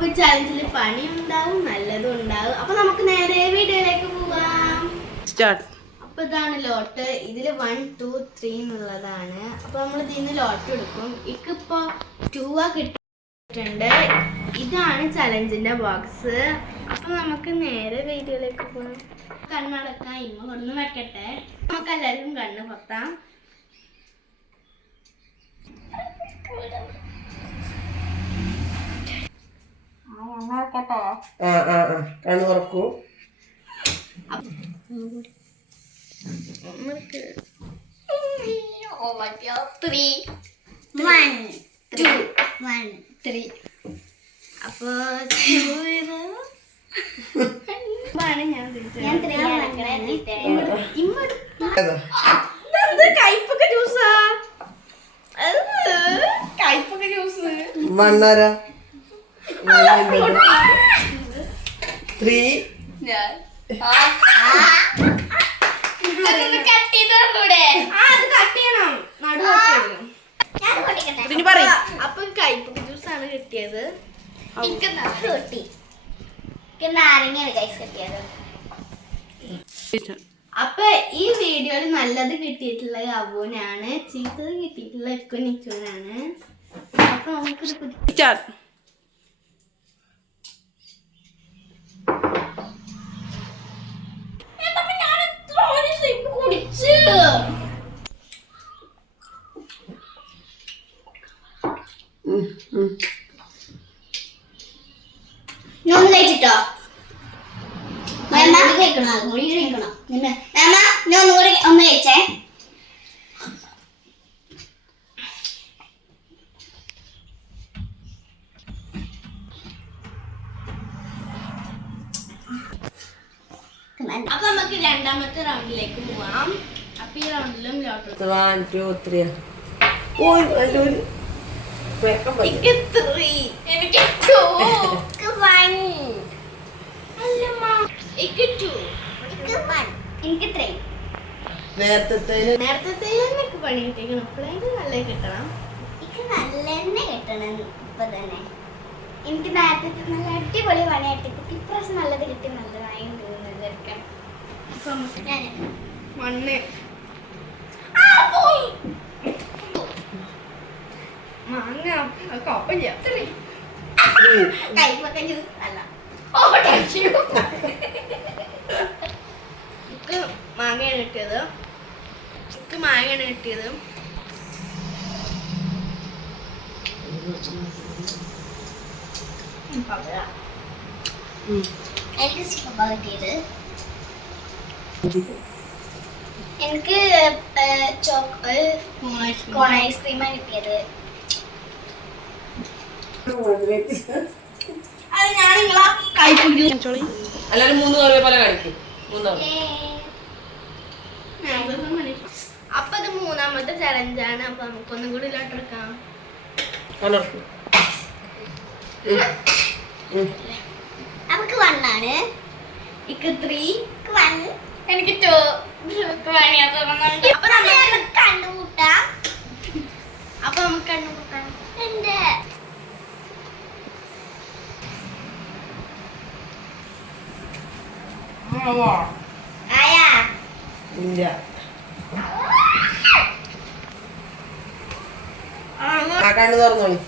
അപ്പൊ ചാലഞ്ചിൽ പണി ഉണ്ടാവും, നല്ലതും ഉണ്ടാവും. അപ്പൊ നമുക്ക് നേരെ വീഡിയോയിലേക്ക് പോവാം. അപ്പൊ ഇതാണ് ലോട്ട്. ഇതില് 1 2 3 എന്നുള്ളതാണ്. അപ്പൊ നമ്മൾ ഇതിന്ന് ലോട്ട് എടുക്കും. ഇക്കിപ്പോ 2 കിട്ടിയിട്ടുണ്ട്. ഇതാണ് ചലഞ്ചിന്റെ ബോക്സ്. അപ്പൊ നമുക്ക് നേരെ വീഡിയോയിലേക്ക് പോകാം. കണ്ണടക്കാം. ഇമ്മ കൊണ്ടു വെക്കട്ടെ. നമുക്ക് എല്ലാവർക്കും കണ്ണ് പൊത്താം. കണ്ണു തുറക്കൂ. അപ്പൊ കയ്പൊക്കെ ജ്യൂസാ, കയ്പൊക്കെ ജ്യൂസ്. മണ്ണാര 3 അപ്പൊ കയ്പൊക്കെ ജ്യൂസാണ് കിട്ടിയത്. അപ്പൊ ഈ വീഡിയോയിൽ നല്ലത് കിട്ടിയിട്ടുള്ളത് അവനാണ്, ചീത്തത് കിട്ടിയിട്ടുള്ള നിച്ചുനാണ്. അപ്പൊ നമുക്കൊരു കുടിച്ച് കഴിച്ചിട്ടോ ഒന്ന് കഴിച്ചേ. അപ്പൊ നമുക്ക് രണ്ടാമത്തെ റൗണ്ടിലേക്ക് പോവാം. അപ്പൊ ഈ റൗണ്ടിലും ലോട്ട് 1 2 3 നേരത്തെ പണി കിട്ടിക്കണം. ഇപ്പോഴെങ്കിലും നല്ല കിട്ടണം. എനിക്ക് നല്ല തന്നെ കിട്ടണം. ഇപ്പൊ തന്നെ എനിക്ക് നേരത്തെ നല്ല അടിപൊളി പണിയായിട്ട് ഇപ്രാവശ്യം നല്ലത് കിട്ടി. നല്ലതായി മണ്ണ് മാങ്ങ കുഴപ്പമില്ല. കൈപ്പൊക്കെ ജ്യൂസ് അല്ല, മാങ്ങയാണ് കിട്ടിയത്. മാങ്ങയാണ് കിട്ടിയത്. എനിക്ക് സിപ്പ കിട്ടിയത്. എനിക്ക് കോൺ ഐസ്ക്രീമാണ് കിട്ടിയത്. എല്ലാരും 3 ഒരേ പോലെ കഴിക്കും. അപ്പൊ ഇത് മൂന്നാമത്തെ ചലഞ്ചാണ്. അപ്പൊ നമുക്കൊന്നും കൂടി ഇല്ലാട്ടെടുക്കാം. നമുക്ക് 1 ആണ്. ഇക്ക് 3 1 എനിക്ക് 2. അപ്പൊ നമുക്ക് കണ്ടുമുട്ടാം. അപ്പൊ നമുക്ക് കണ്ടുമുട്ടാം. ഉണ്ട് ആയാ ഇല്ല. കണ്ണു തുറന്നോളി.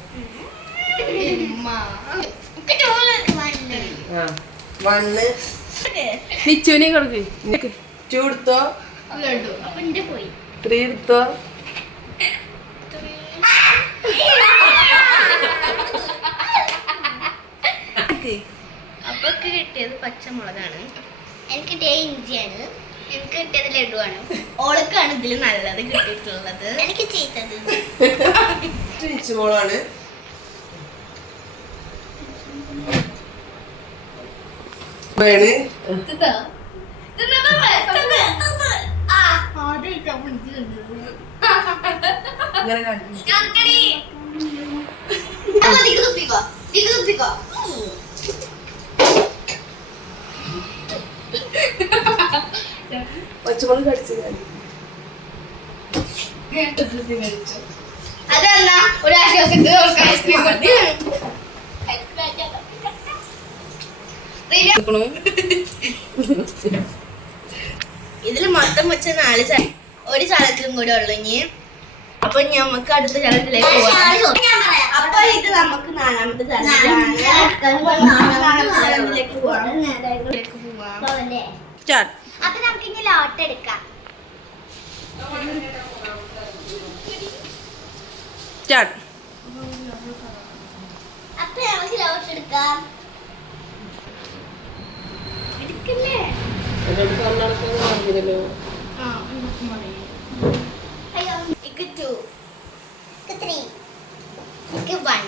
നിച്ചുവിനെ കൊടുക്ക്. 2 എടുത്തോ. ലഡു. അപ്പൊ എന്റെ പോയി. 3 എടുത്തോ. അപ്പൊ കിട്ടിയത് പച്ചമുളകാണ്. എനിക്ക് കിട്ടിയത് ഇഞ്ചിയാണ്. എനിക്ക് കിട്ടിയത് ലഡുവാണ്. ഓളക്കാണ് ഇതിൽ നല്ലത് കിട്ടിയിട്ടുള്ളത്. എനിക്ക് ചെയ്തത് നിച്ചുമോളാണ്. പച്ചമുളക് കടിച്ചു. അതെന്നാ ഒരു ആശ്വാസത്തിന് ഐസ്ക്രീം കൊടുത്തു. ഇതില് മൊത്തം വെച്ച 4 ഒരു ചലത്തിലും കൂടെ ഉള്ളു ഇനി. അപ്പൊ നമുക്ക് അടുത്ത ചലത്തിലേക്ക് പോവാം. അപ്പൊ ഇത് നമുക്ക് 4ാമത്തെ ചലത്തിലേക്ക് പോവാം. സ്റ്റാർട്ട്. അപ്പൊ നമുക്ക് ഇനി ലോട്ട് എടുക്കാം. സ്റ്റാർട്ട്. അപ്പൊ നമുക്ക് ലോട്ട് എടുക്കാം. എടുക്കല്ലേ? എന്നോട് കണ്ണടക്കാൻ പറഞ്ഞില്ലല്ലോ. അയ്യോ. ഇക്ക് 2 ഇക്ക് 3 ഇക്ക് 1.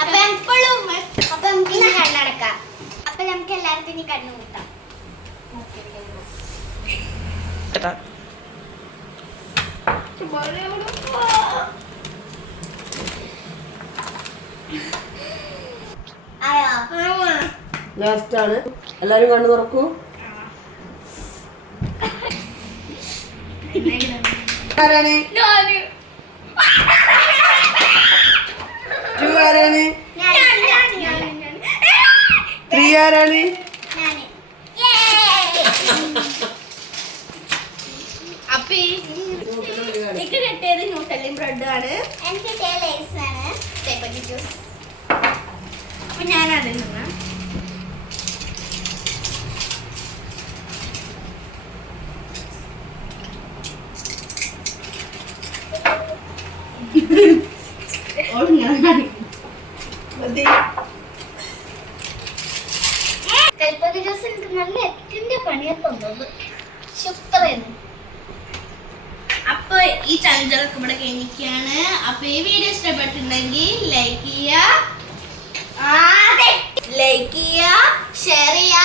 അപ്പൊ നമുക്ക് ഇനി കണ്ണടക്കാം. അപ്പൊ നമുക്ക് എല്ലാവർക്കും ഇനി കണ്ണു കൂട്ടാം. ആയോ? ലാസ്റ്റ് ആണ്. എല്ലാരും കണ്ണു തുറക്കൂ. ആരാണ്? 2 ആരാണ്? 3 ആരാണ്? ഞാന്. അപ്പൊ എനിക്ക് കിട്ടിയത് ന്യൂട്ടലും ബ്രെഡും ആണ്. എനിക്ക് കിട്ടിയ ലേസ് ആണ്. ജ്യൂസ്. അപ്പൊ ഞാനതിൽ നിന്ന് കൽപ്പക ജ്യൂസ് എനിക്ക് നല്ല എട്ടിന്റെ പണിയെ തോന്നുന്നു. സൂപ്പറായിരുന്നു. അപ്പൊ ഈ ചലഞ്ചൊക്കെ ഇവിടെ കഴിഞ്ഞിരിക്കുകയാണ്. അപ്പൊ ഈ വീഡിയോ ഇഷ്ടപ്പെട്ടിട്ടുണ്ടെങ്കിൽ ലൈക്ക് ചെയ്യുക, ഷെയർ ചെയ്യുക,